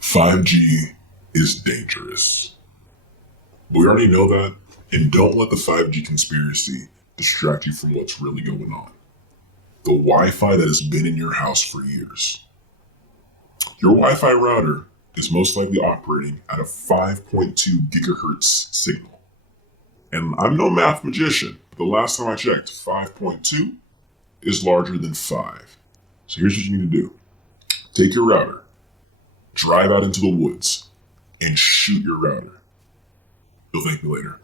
5G is dangerous. We already know that, and don't let the 5G conspiracy distract you from what's really going on. The Wi-Fi that has been in your house for years. Your Wi-Fi router is most likely operating at a 5.2 gigahertz signal. And I'm no math magician, but the last time I checked, 5.2 is larger than 5. So here's what you need to do. Take your router, drive out into the woods, and shoot your router. You'll thank me later.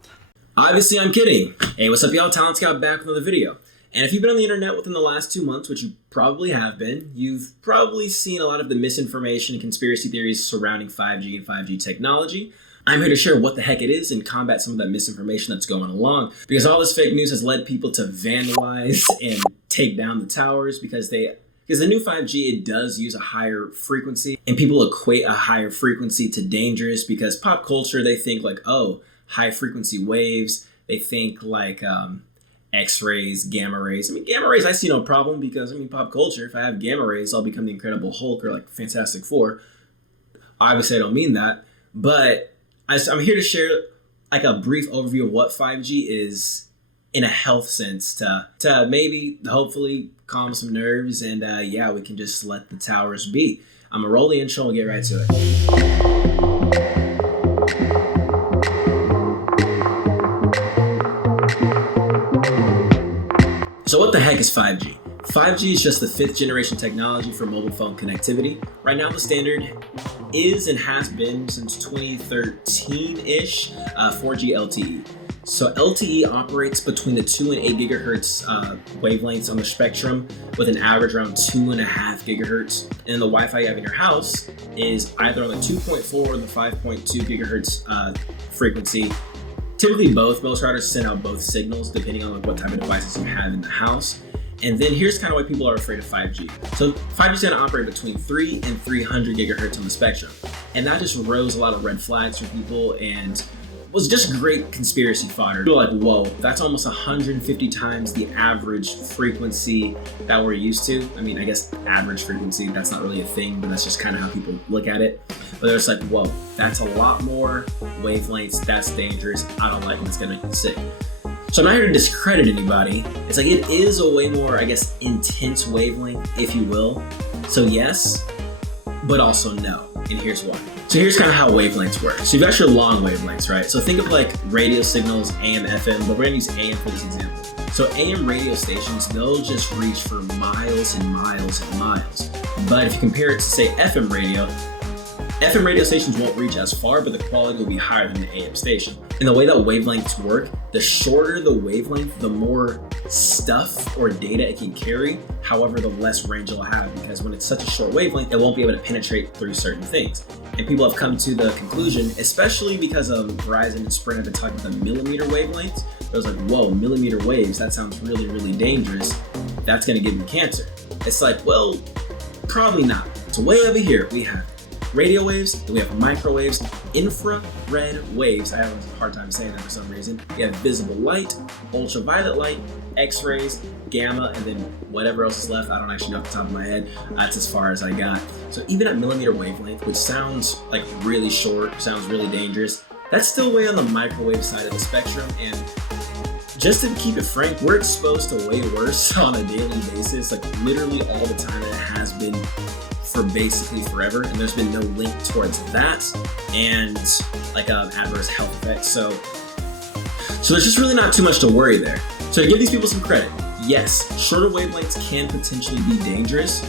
Obviously, I'm kidding. Hey, what's up, y'all? Talent Scout back with another video. And if you've been on the internet within the last 2 months, which you probably have been, you've probably seen a lot of the misinformation and conspiracy theories surrounding 5G and 5G technology. I'm here to share what the heck it is and combat some of that misinformation that's going along. Because all this fake news has led people to vandalize and take down the towers because the new 5G, it does use a higher frequency, and people equate a higher frequency to dangerous because pop culture, they think like, oh, high frequency waves. They think like X-rays, gamma rays. I mean, gamma rays, I see no problem because, pop culture, if I have gamma rays, I'll become the Incredible Hulk or like Fantastic Four. Obviously, I don't mean that, but I'm here to share like a brief overview of what 5G is in a health sense to maybe, hopefully, calm some nerves, and we can just let the towers be. I'm gonna roll the intro and get right to it. So what the heck is 5G? 5G is just the 5th generation technology for mobile phone connectivity. Right now the standard is and has been since 2013-ish 4G LTE. So LTE operates between the 2 and 8 gigahertz wavelengths on the spectrum with an average around 2.5 gigahertz. And the Wi-Fi you have in your house is either on the 2.4 or the 5.2 gigahertz frequency. Typically both. Most routers send out both signals depending on what type of devices you have in the house. And then here's kind of why people are afraid of 5G. So 5G is going to operate between 3 and 300 gigahertz on the spectrum. And that just rose a lot of red flags for people and was just great conspiracy fodder. People are like, whoa, that's almost 150 times the average frequency that we're used to. I guess average frequency, that's not really a thing, but that's just kind of how people look at it. But they're just like, whoa, that's a lot more wavelengths, that's dangerous, I don't like it, it's gonna make me sick. So I'm not here to discredit anybody. It's like, it is a way more, intense wavelength, if you will. So yes, but also no, and here's why. So here's kind of how wavelengths work. So you've got your long wavelengths, right? So think of like radio signals, AM, FM, but we're gonna use AM for this example. So AM radio stations, they'll just reach for miles and miles and miles. But if you compare it to say FM radio stations won't reach as far, but the quality will be higher than the AM station. And the way that wavelengths work, the shorter the wavelength, the more stuff or data it can carry. However, the less range it'll have, because when it's such a short wavelength, it won't be able to penetrate through certain things. And people have come to the conclusion, especially because of Verizon and Sprint have been talking about the millimeter wavelengths. It was like, whoa, millimeter waves, that sounds really, really dangerous. That's gonna give me cancer. It's like, well, probably not. So way over here, we have radio waves, then we have microwaves, infrared waves. I have a hard time saying that for some reason. We have visible light, ultraviolet light, X-rays, gamma, and then whatever else is left. I don't actually know off the top of my head. That's as far as I got. So even at millimeter wavelength, which sounds like really short, sounds really dangerous, that's still way on the microwave side of the spectrum. And just to keep it frank, we're exposed to way worse on a daily basis, like literally all the time, and it has been for basically forever, and there's been no link towards that and like adverse health effects. So there's just really not too much to worry there. So to give these people some credit, yes, shorter wavelengths can potentially be dangerous,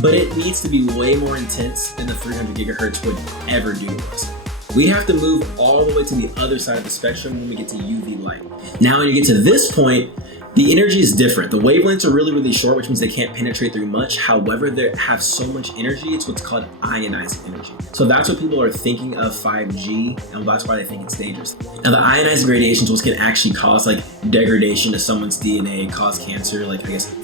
but it needs to be way more intense than the 300 gigahertz would ever do to us. We have to move all the way to the other side of the spectrum when we get to UV light. Now, when you get to this point, the energy is different. The wavelengths are really, really short, which means they can't penetrate through much. However, they have so much energy, it's what's called ionizing energy. So that's what people are thinking of 5G, and that's why they think it's dangerous. Now, the ionizing radiation is what can actually cause like degradation to someone's DNA, cause cancer,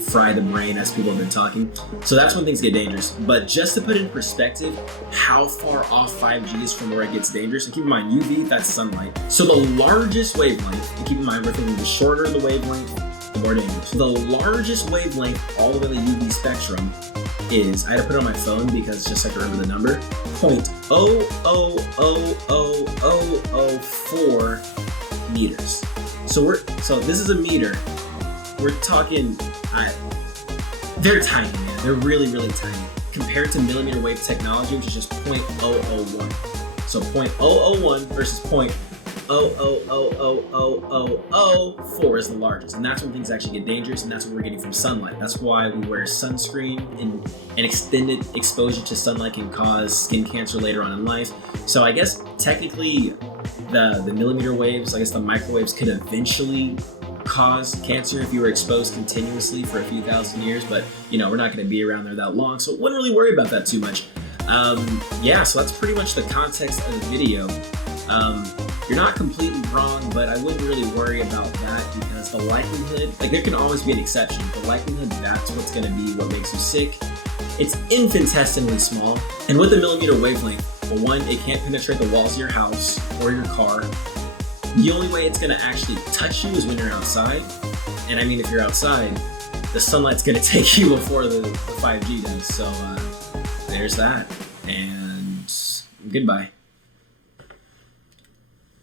fry the brain, as people have been talking. So that's when things get dangerous. But just to put it in perspective, how far off 5G is from where it gets dangerous, and keep in mind, UV, that's sunlight. So the largest wavelength, and keep in mind, we're thinking the shorter the wavelength, the more dangerous. So the largest wavelength all the way in the UV spectrum is, I had to put it on my phone because just so I can remember the number, 0.0000004 meters. So this is a meter. We're talking, they're tiny, man. They're really, really tiny. Compared to millimeter wave technology, which is just 0.001. So 0.001 versus 0.0000004 is the largest. And that's when things actually get dangerous, and that's what we're getting from sunlight. That's why we wear sunscreen, and an extended exposure to sunlight can cause skin cancer later on in life. So I guess technically the millimeter waves, I guess the microwaves could eventually cause cancer if you were exposed continuously for a few thousand years, but we're not going to be around there that long, so wouldn't really worry about that too much. So that's pretty much the context of the video. You're not completely wrong, but I wouldn't really worry about that because the likelihood, there can always be an exception. The likelihood that's what's going to be what makes you sick, it's infinitesimally small. And with the millimeter wavelength, well, one, it can't penetrate the walls of your house or your car. The only way it's going to actually touch you is when you're outside. And I mean, if you're outside, the sunlight's going to take you before the 5G does. So there's that. And goodbye.